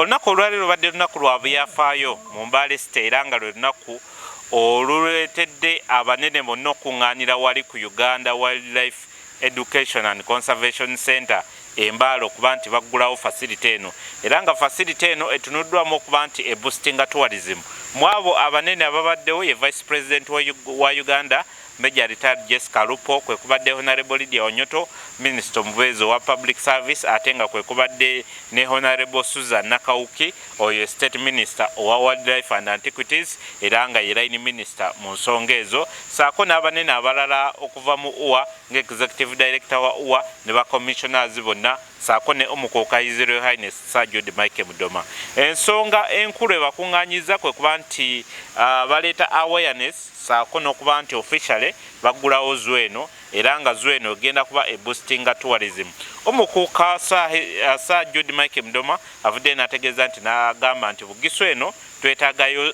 Olunaku olwaleero lubadde lunaku lwa byafaayo mu Mbale City era nga lwe lunaku oluleetedde abanene bonna okuŋŋaanira wali ku Uganda Wildlife Education and Conservation Center Mbale okuba nti baggulawo facility eno era nga facility eno etunuddwamu okuba nti eboostinga tourism. Mu abo abanene ababaddewo ye Vice President wa Uganda Major Retired Jessica Lupo, kwe kubadde Honorable Lydia Onyoto, Minister Mubezo wa Public Service, ate nga kwe kubadde ne Honorable Susan Nakauki, oyo State Minister owa Wildlife and Antiquities, era nga ye Line Minister mu nsonga ezo, saako n'abanene abalala okuva mu UWA ng'Executive Director wa UWA ne ba Commissioners bonna, saako ne omukuuka His Royal Highness Sir Jude Mike Mudoma. Ensonga enkulu ebakuŋŋaanyiza kwe kuba nti baleeta awareness saako n'okuba nti officially baggulawo zoo eno era nga zoo eno egenda kuba eboostinga tourism. Omukuuka Sir Jude Mike Mudoma avudde n'ategeeza nti n'agamba nti Bugisu eno twetaagayo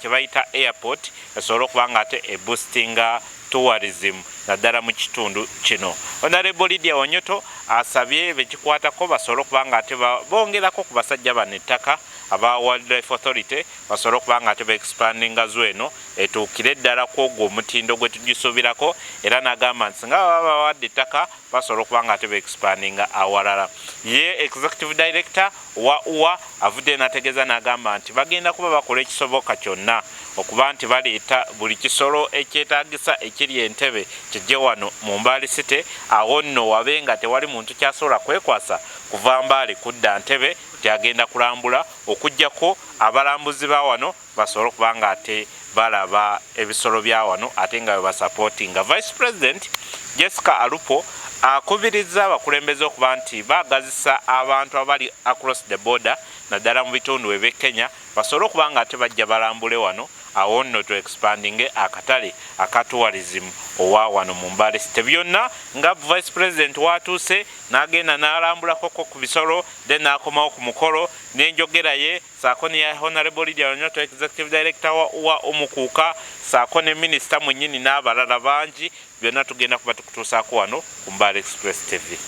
kye bayita airport esobole okuba nga ate eboostinga tourism naddala mu kitundu kino. Honorable Lydia Onyoto asabye bekikwatako basobole okuba nga ate bongerako ku basajja bano ettaka aba Wildlife Authority basobole okuba nga ate expandinga zoo eno etuukire ddala kwogwo omutindo gwe tugisuubirako era n'agamba nti singa baba bawadde ettaka basobole okuba nga ate expandinga awalala. Ye Executive Director wa UWA avudde n'ategeeza n'agamba nti bagenda kuba bakola ekisoboka kyonna okuba nti baleeta buli kisolo ekyetaagisa ekiri Entebbe kijje wano mu Mbale City, awo nno wabe nga tewali muntu kyasobola kwekwasa kuva Mbale kudda Entebbe tyagenda kulambula okujjako abalambuzi ba wano basobole okuba nga ate balaba ebisolo bya wano ate nga basupportinga. Vice President Jessica Alupo akubiriza abakulembeze okuba nti bagazisa abantu abali across the border naddala mu bitundu eb'e Kenya basobole okuba nga ate bajja balambule wano awo nno to expanding akatale aka tourism owa wano mu Mbale City. Byonna nga Vice President watuuse n'agenda n'alambulako ku bisolo then n'akomawo ku mukolo n'enjogera ye saako ne ya Honorable Lydia Onyoto Executive Director wa omukuuka saako ne Minister mwennyini n'abalala bangi byonna tugenda kuba tukutuusaako wano ku Mbale Express TV.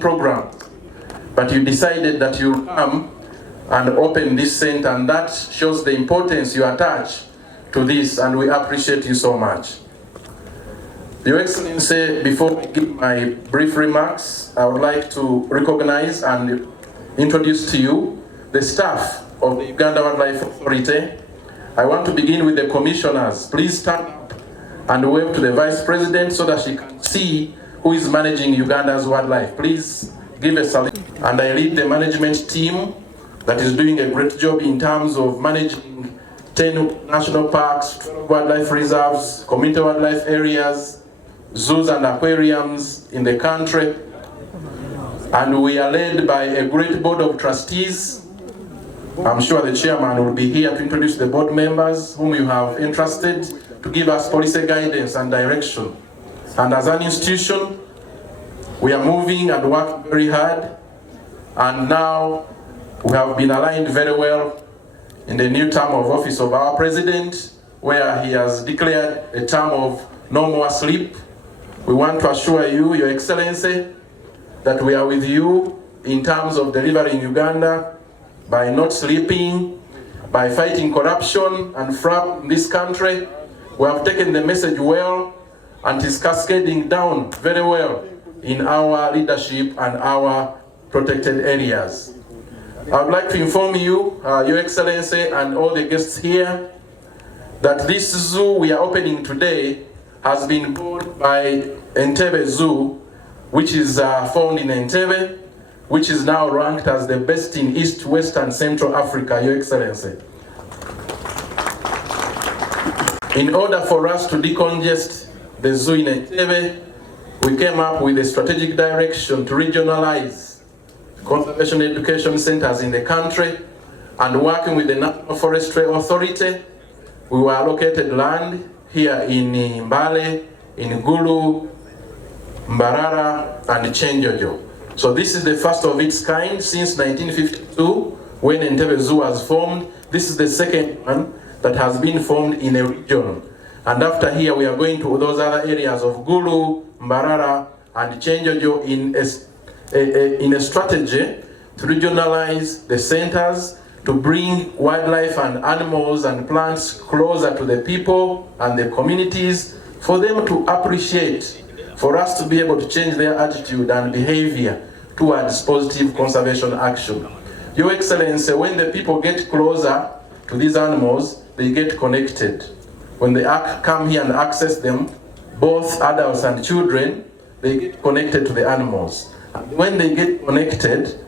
Program, but you decided that you'll come and open this center, and that shows the importance you attach to this, and we appreciate you so much. Your Excellency, before I give my brief remarks, I would like to recognize and introduce to you the staff of the Uganda Wildlife Authority. I want to begin with the commissioners. Please stand up and wave to the Vice President so that she can see who is managing Uganda's wildlife. Please give a salute. And I lead the management team that is doing a great job in terms of managing 10 national parks, 12 wildlife reserves, community wildlife areas, zoos and aquariums in the country. And we are led by a great board of trustees. I'm sure the chairman will be here to introduce the board members whom you have entrusted to give us policy guidance and direction. And as an institution, we are moving and working very hard, and now we have been aligned very well in the new term of office of our president, where he has declared a term of no more sleep. We want to assure you, Your Excellency, that we are with you in terms of delivering Uganda by not sleeping, by fighting corruption and fraud in this country. We have taken the message well, and it is cascading down very well in our leadership and our protected areas. I would like to inform you, Your Excellency and all the guests here, that this zoo we are opening today has been bought by Entebbe Zoo, which is found in Entebbe, which is now ranked as the best in East, West and Central Africa, Your Excellency. In order for us to decongest the zoo in Entebbe, we came up with a strategic direction to regionalize conservation education centers in the country, and working with the National Forestry Authority, we were allocated land here in Mbale, in Gulu, Mbarara and Chenjojo. So this is the first of its kind since 1952 when Entebbe Zoo was formed. This is the second one that has been formed in a region. And after here we are going to those other areas of Gulu, Mbarara and Chenjojo in a strategy to regionalize the centers, to bring wildlife and animals and plants closer to the people and the communities, for them to appreciate, for us to be able to change their attitude and behavior towards positive conservation action. Your Excellency, when the people get closer to these animals, they get connected. When they come here and access them, both adults and children, they get connected to the animals. When they get connected,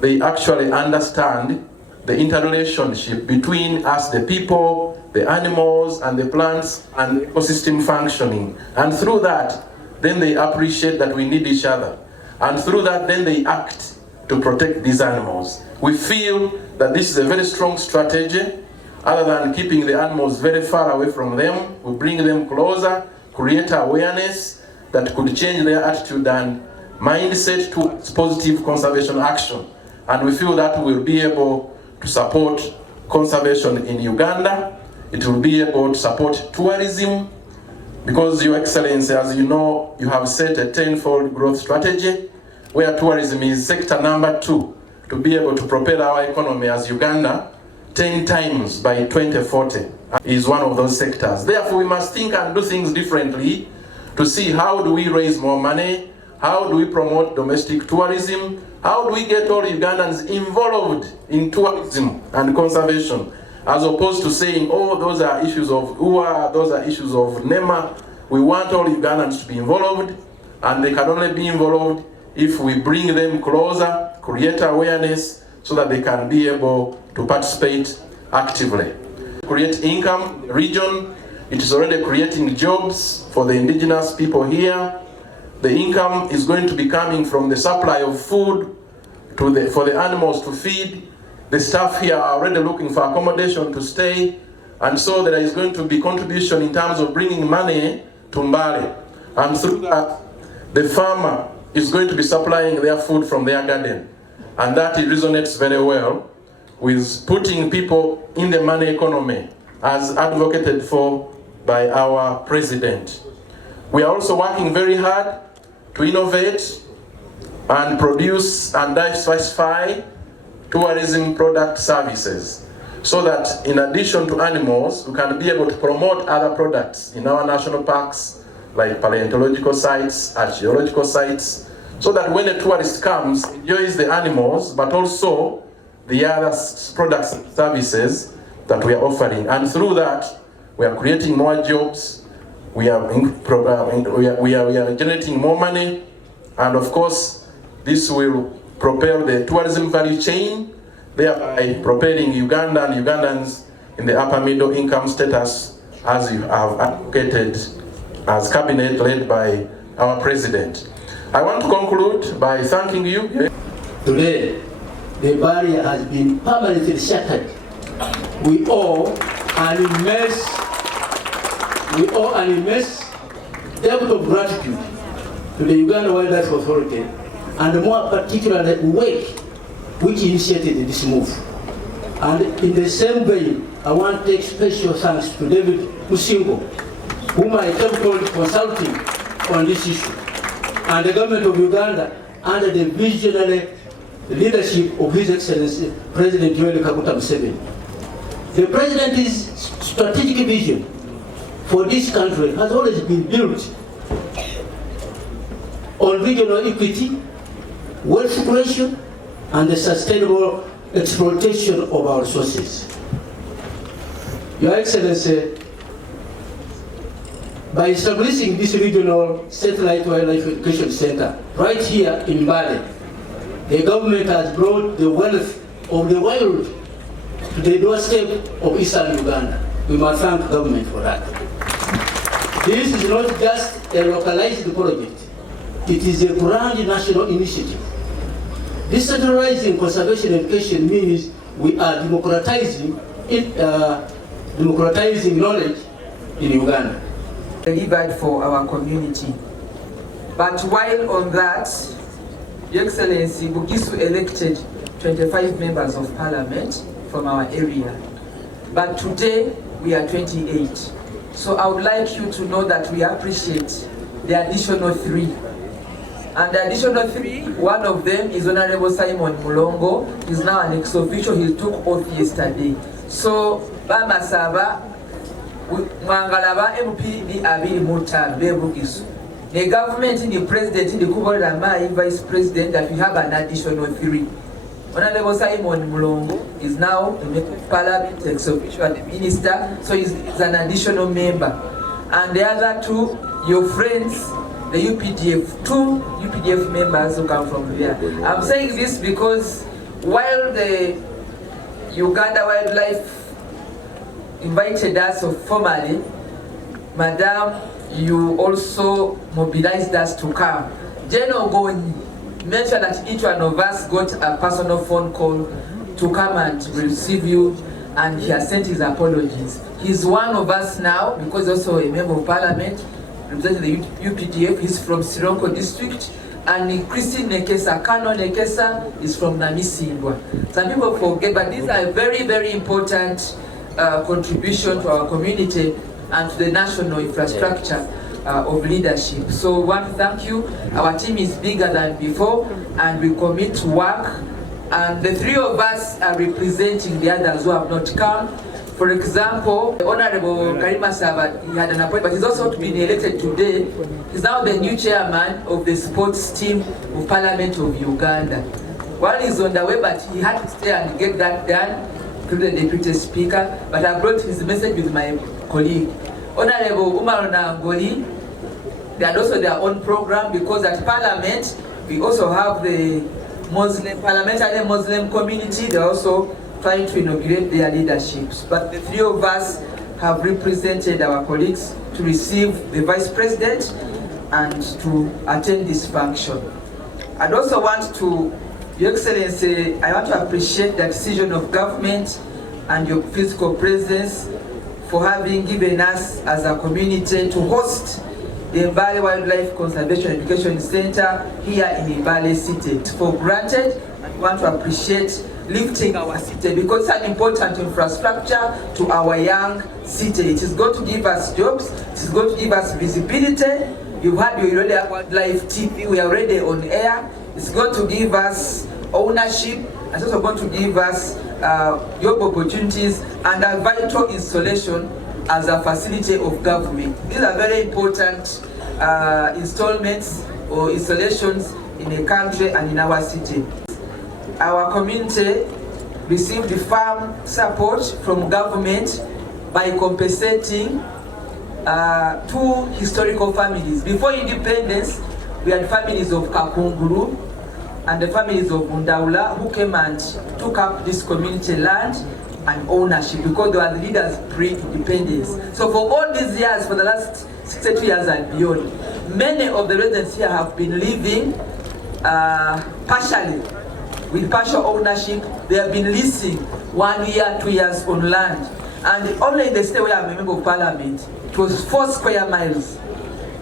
they actually understand the interrelationship between us, the people, the animals, and the plants, and the ecosystem functioning. And through that, then they appreciate that we need each other. And through that, then they act to protect these animals. We feel that this is a very strong strategy. Other than keeping the animals very far away from them, we bring them closer, create awareness that could change their attitude and mindset towards positive conservation action. And we feel that we will be able to support conservation in Uganda. It will be able to support tourism, because Your Excellency, as you know, you have set a 10-fold growth strategy where tourism is sector number 2 to be able to propel our economy as Uganda 10 times by 2040 is one of those sectors. Therefore, we must think and do things differently to see how do we raise more money, how do we promote domestic tourism, how do we get all Ugandans involved in tourism and conservation, as opposed to saying, oh, those are issues of UA, those are issues of NEMA. We want all Ugandans to be involved, and they can only be involved if we bring them closer, create awareness, so that they can be able to participate actively. Create income in the region. It is already creating jobs for the indigenous people here. The income is going to be coming from the supply of food for the animals to feed. The staff here are already looking for accommodation to stay, and so there is going to be contribution in terms of bringing money to Mbale. And through that, the farmer is going to be supplying their food from their garden. And that resonates very well with putting people in the money economy as advocated for by our president. We are also working very hard to innovate and produce and diversify tourism product services, so that in addition to animals, we can be able to promote other products in our national parks, like paleontological sites, archaeological sites, so that when a tourist comes, enjoys the animals, but also the other products and services that we are offering. And through that, we are creating more jobs, we are generating more money, and of course, this will propel the tourism value chain, thereby propelling Uganda and Ugandans in the upper middle income status, as you have advocated as cabinet led by our president. I want to conclude by thanking you. Today, the barrier has been permanently shattered. We owe an immense debt of gratitude to the Uganda Wildlife Authority, and more particularly WAKE, which initiated this move. And in the same vein, I want to take special thanks to David Musingo, whom I kept consulting on this issue, and the government of Uganda under the visionary the leadership of His Excellency President Yoweri Kaguta Museveni. The President's strategic vision for this country has always been built on regional equity, wealth creation, and the sustainable exploitation of our resources. Your Excellency, by establishing this regional satellite wildlife education center right here in Mbale, the government has brought the wealth of the wild to the doorstep of Eastern Uganda. We must thank the government for that. This is not just a localized project. It is a grand national initiative. Decentralizing conservation education means we are democratizing knowledge in Uganda. Delivered for our community. But while on that, Your Excellency, Bugisu elected 25 members of parliament from our area. But today, we are 28. So I would like you to know that we appreciate the additional 3. And the additional 3, one of them is Honorable Simon Mulongo. He's now an ex-official. He took oath yesterday. So, Bama Saba, Mwangalaba MP ni abili muta bebugisu. The government, the president, the Kubola vice president, that we have an additional 3. Honorable Simon Mulongo is now a member of parliament, ex-official and the minister, so he's an additional member. And the other 2, your friends, the UPDF, 2 UPDF members who come from there. I'm saying this because while the Uganda Wildlife invited us formally, Madam, you also mobilized us to come. General Goni mentioned that each one of us got a personal phone call to come and receive you, and he has sent his apologies. He's one of us now because also a member of parliament representing the UPDF. He's from Sironko district, and Christine Nekesa, Kano Nekesa, is from Namisindwa. Some people forget, but these are very, very important contribution to our community and to the national infrastructure of leadership. So we want to thank you. Our team is bigger than before, and we commit to work. And the 3 of us are representing the others who have not come. For example, the Honorable Karima Saba, he had an appointment, but he's also been elected today. He's now the new chairman of the sports team of Parliament of Uganda. While he's on the way, but he had to stay and get that done through the Deputy Speaker. But I brought his message with my colleague. Honorable Umar Nangoli, they had also their own program, because at Parliament, we also have the parliamentary Muslim community. They're also trying to inaugurate their leaderships. But the 3 of us have represented our colleagues to receive the Vice President and to attend this function. I'd also want to, Your Excellency, I want to appreciate the decision of government and your physical presence for having given us as a community to host the Mbale Wildlife Conservation Education Center here in Mbale City. It's for granted, and we want to appreciate lifting our city because it's an important infrastructure to our young city. It is going to give us jobs, it is going to give us visibility. You've had your already Wildlife TV, we are already on air. It's going to give us ownership, and it's also going to give us job opportunities and a vital installation as a facility of government. These are very important installments or installations in a country and in our city. Our community received firm support from government by compensating 2 historical families. Before independence, we had families of Kakunguru and the families of Undaula who came and took up this community land and ownership because they were the leaders pre-independence. So for all these years, for the last 62 years and beyond, many of the residents here have been living partially, with partial ownership. They have been leasing 1 year, 2 years on land. And only in the state where I'm a member of parliament, it was 4 square miles.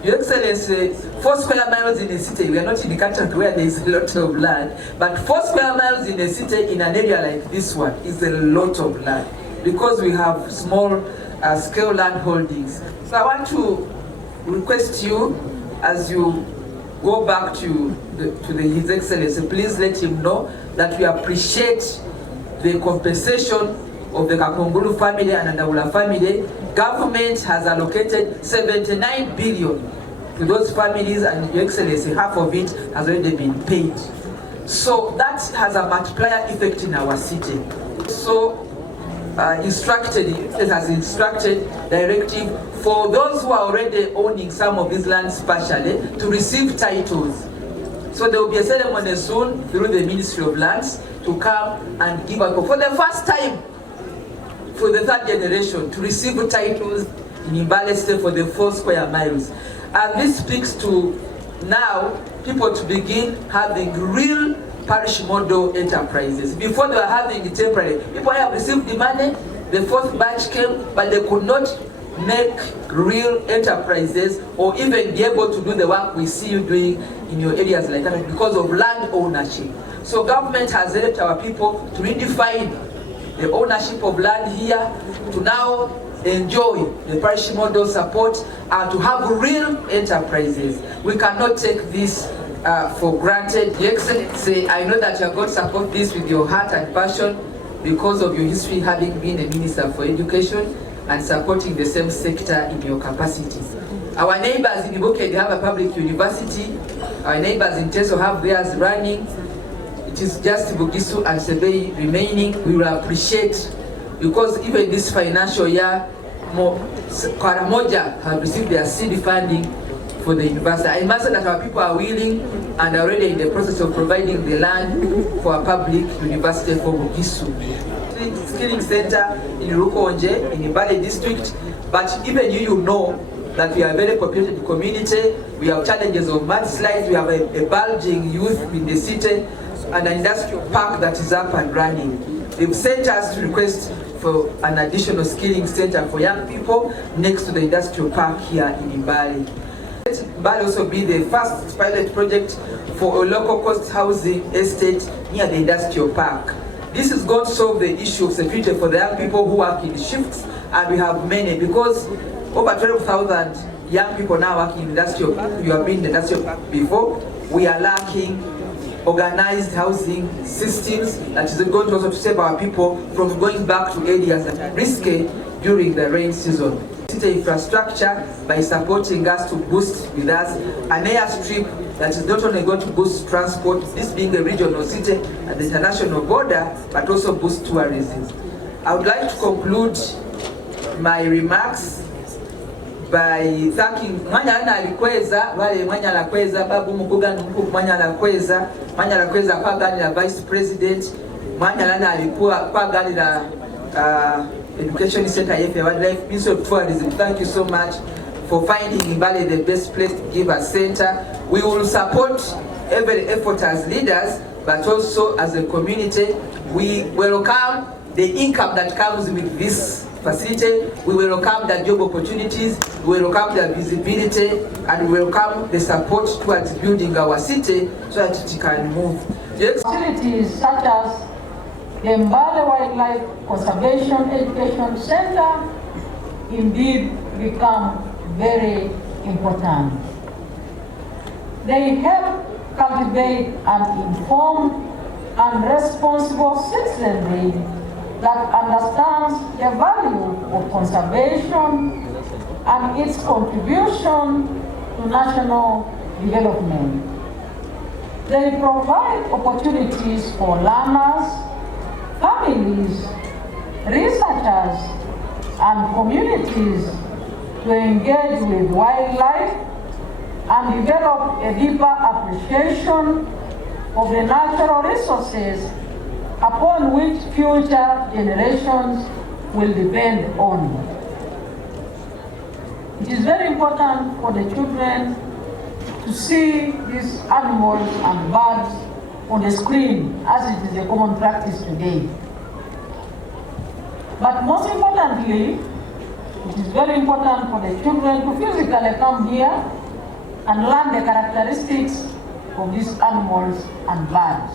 Your Excellency, 4 square miles in a city, we are not in the country where there is a lot of land, but 4 square miles in a city in an area like this one is a lot of land because we have small scale land holdings. So I want to request you, as you go back to His Excellency, please let him know that we appreciate the compensation of the Kakungulu family and Andawula family. Government has allocated 79 billion to those families, and Your Excellency, half of it has already been paid. So that has a multiplier effect in our city. So it has instructed directive for those who are already owning some of these lands partially to receive titles. So there will be a ceremony soon through the Ministry of Lands to come and give out for the first time for the third generation to receive titles in Mbale State for the 4 square miles. And this speaks to now people to begin having real parish model enterprises. Before they were having temporary, people have received the money, the 4th batch came, but they could not make real enterprises or even be able to do the work we see you doing in your areas like that because of land ownership. So government has helped our people to redefine the ownership of land here, to now enjoy the parish model support and to have real enterprises. We cannot take this for granted. Your Excellency, I know that you are going to support this with your heart and passion because of your history having been a Minister for Education and supporting the same sector in your capacity. Our neighbors in Ibuke, they have a public university. Our neighbors in Teso have theirs running. It is just Bugisu and Sebei remaining. We will appreciate, because even this financial year, Karamoja have received their seed funding for the university. I must say that our people are willing and are already in the process of providing the land for a public university for Bugisu. Skilling Center in Rukonje, in Mbale district, but even you know that we are a very populated community. We have challenges of mudslides, we have a bulging youth in the city, and an industrial park that is up and running. They've sent us to request for an additional skilling center for young people next to the industrial park here in Mbale. Mbale also be the first pilot project for a local cost housing estate near the industrial park. This is going to solve the issue of security for the young people who work in shifts, and we have many, because over 12,000 young people now working in industrial park. You have been in the industrial park before. We are lacking organized housing systems that is going to also save our people from going back to areas that are risky during the rain season. City infrastructure by supporting us to boost with us an airstrip that is not only going to boost transport, this being a regional city at the international border, but also boost tourism. I would like to conclude my remarks by thanking Mwanyala alikweza, wale Mwanyala kweza, babu mkuga mkuu Mwanyala kweza kwa gani la Vice President, Mwanyala alikuwa kwa gani la Education Center yefe Wildlife, Ministry of Tourism. Thank you so much for finding Mbale the best place to give a center. We will support every effort as leaders, but also as a community. We welcome the income that comes with this facility. We welcome the job opportunities, we welcome the visibility, and we welcome the support towards building our city so that it can move. Facilities such as the Mbale Wildlife Conservation Education Center indeed become very important. They help cultivate an informed and responsible citizenry that understands the value of conservation and its contribution to national development. They provide opportunities for learners, families, researchers, and communities to engage with wildlife and develop a deeper appreciation of the natural resources upon which future generations will depend on. It is very important for the children to see these animals and birds on the screen, as it is a common practice today. But most importantly, it is very important for the children to physically come here and learn the characteristics of these animals and birds.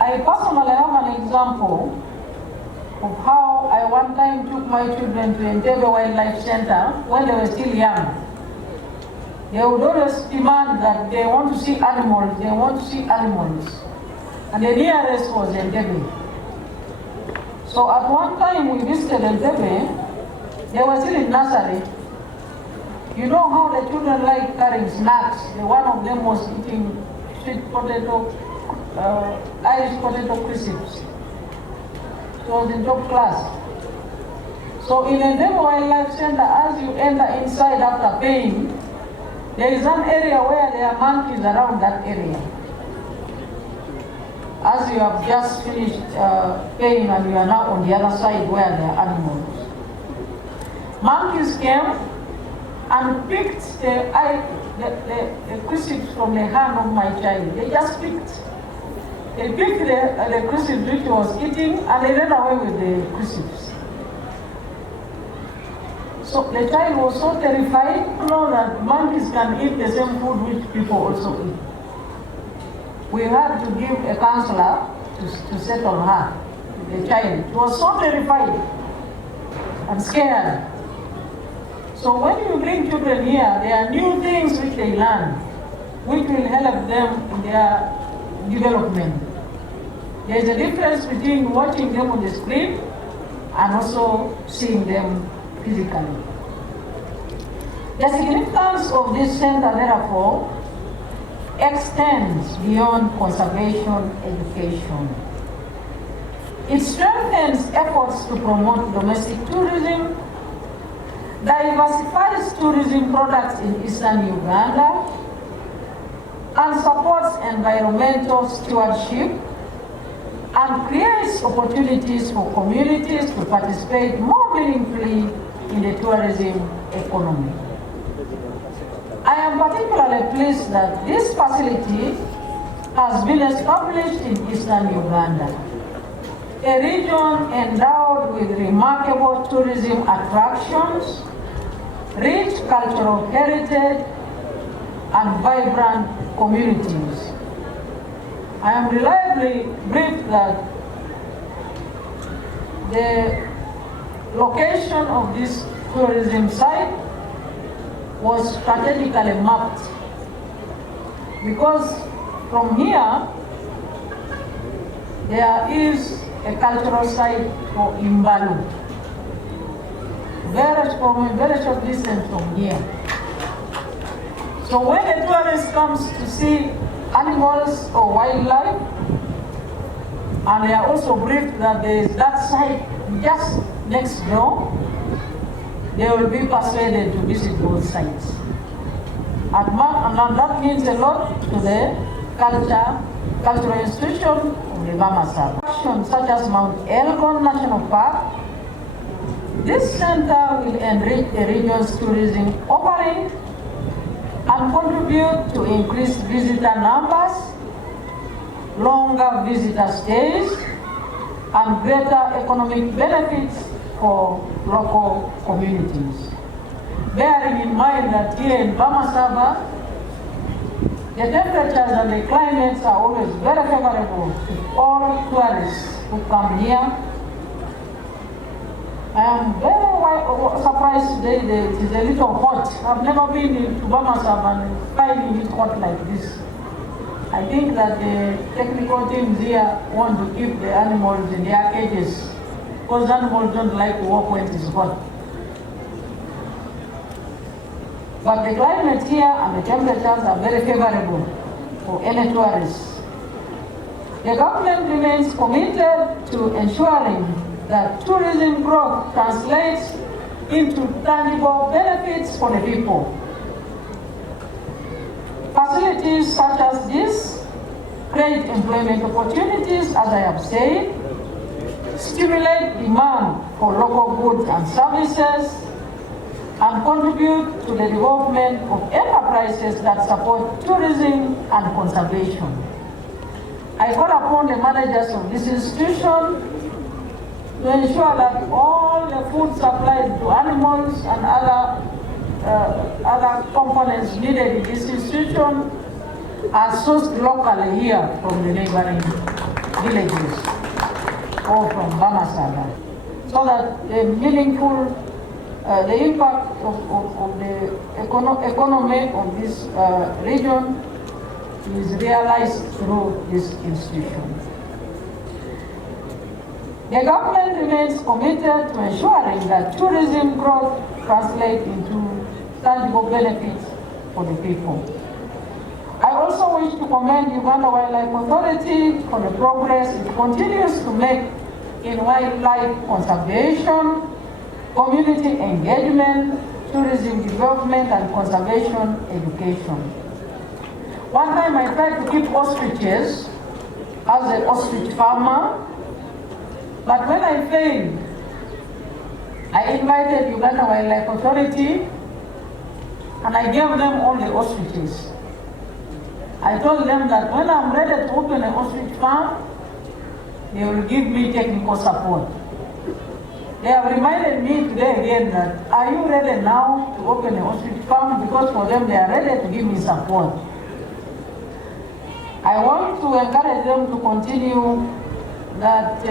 I personally have an example of how I one time took my children to Mbale Wildlife Center when they were still young. They would always demand that they want to see animals, they want to see animals. And the nearest was Mbale. So at one time we visited Mbale, they were still in nursery. You know how the children like carrying snacks. One of them was eating sweet potato, Irish potato crisps. She was in top class. So in a Mbale Wildlife Center, as you enter inside after paying, there is an area where there are monkeys around that area. As you have just finished paying and you are now on the other side where there are animals. Monkeys came and picked the crucifix from the hand of my child. They just picked. They picked the crucifix which was eating and they ran away with the crucifix. So the child was so terrified to know that monkeys can eat the same food which people also eat. We had to give a counselor to settle her, the child. She was so terrified and scared. So when you bring children here, there are new things which they learn, which will help them in their development. There is a difference between watching them on the screen and also seeing them physically. The significance of this center, therefore, extends beyond conservation education. It strengthens efforts to promote domestic tourism, diversifies tourism products in eastern Uganda, and supports environmental stewardship, and creates opportunities for communities to participate more meaningfully in the tourism economy. I am particularly pleased that this facility has been established in eastern Uganda, a region endowed with remarkable tourism attractions, rich cultural heritage, and vibrant communities. I am reliably briefed that the location of this tourism site was strategically mapped because from here there is a cultural site for Mbale, very short distance from here. So when a tourist comes to see animals or wildlife, and they are also briefed that there is that site just next door, they will be persuaded to visit both sites. And that means a lot to the cultural institution of the Bamasaba. Such as Mount Elgon National Park, this center will enrich the region's tourism offering and contribute to increased visitor numbers, longer visitor stays, and greater economic benefits for local communities. Bearing in mind that here in Bamasaba, the temperatures and the climates are always very favorable to all tourists who come here. I am very surprised today that it is a little hot. I've never been to Bamasaba and finding it hot like this. I think that the technical teams here want to keep the animals in their cages because animals don't like to walk when it is hot. But the climate here and the temperatures are very favorable for any tourists. The government remains committed to ensuring that tourism growth translates into tangible benefits for the people. Facilities such as this create employment opportunities, as I have said, stimulate demand for local goods and services, and contribute to the development of enterprises that support tourism and conservation. I call upon the managers of this institution to ensure that all the food supplied to animals and other components needed in this institution are sourced locally here from the neighboring villages or from Bamasaba, so that the meaningful the impact of the economy of this region is realized through this institution. The government remains committed to ensuring that tourism growth translates into tangible benefits for the people. I also wish to commend Uganda Wildlife Authority for the progress it continues to make in wildlife conservation, community engagement, tourism development, and conservation education. One time I tried to keep ostriches as an ostrich farmer, but when I failed, I invited Uganda Wildlife Authority and I gave them all the ostriches. I told them that when I'm ready to open an ostrich farm, they will give me technical support. They have reminded me today again that, are you ready now to open an ostrich farm? Because for them, they are ready to give me support. I want to encourage them to continue that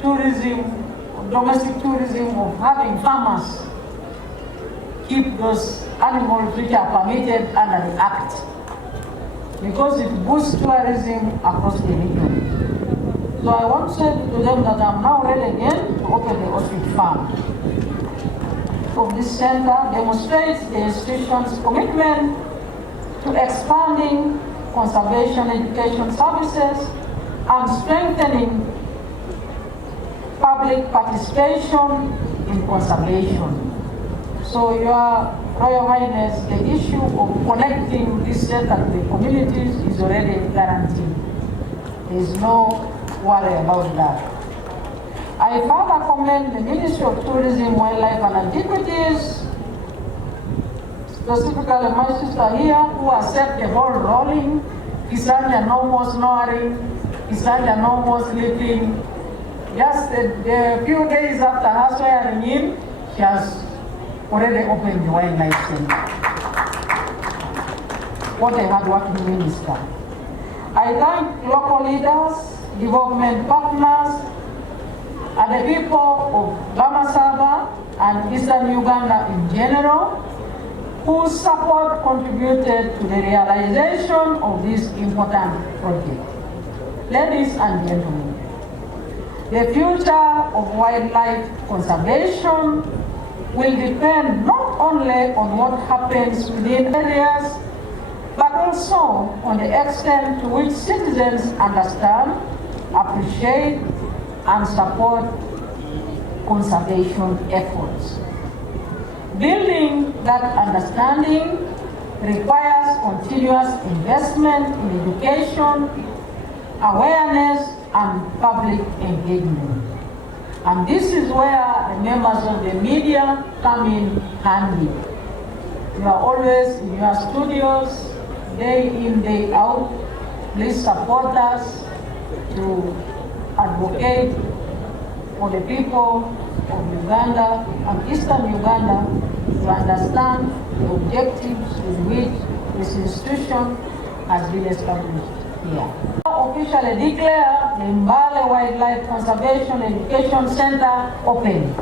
tourism, domestic tourism of having farmers keep those animals which are permitted under the Act, because it boosts tourism across the region. So I want to say to them that I'm now ready again to open the ostrich farm. So this center demonstrates the institution's commitment to expanding conservation education services and strengthening public participation in conservation. So Your Royal Highness, the issue of connecting this center to the communities is already guaranteed. There is no worry about that. I further commend the Ministry of Tourism, Wildlife and Antiquities, specifically my sister here, who has set the ball rolling. Kisanja no more snoring, Kisanja no more sleeping. Just the few days after her swearing in, she has already opened the wildlife center. What a hard-working minister. I thank local leaders, development partners, and the people of Bamasaba and Eastern Uganda in general, whose support contributed to the realization of this important project. Ladies and gentlemen, the future of wildlife conservation will depend not only on what happens within areas, but also on the extent to which citizens understand, appreciate, and support conservation efforts. Building that understanding requires continuous investment in education, awareness, and public engagement. And this is where the members of the media come in handy. You are always in your studios, day in, day out. Please support us to advocate for the people of Uganda and Eastern Uganda to understand the objectives with which this institution has been established here. Officially declare the Mbale Wildlife Conservation Education Center open.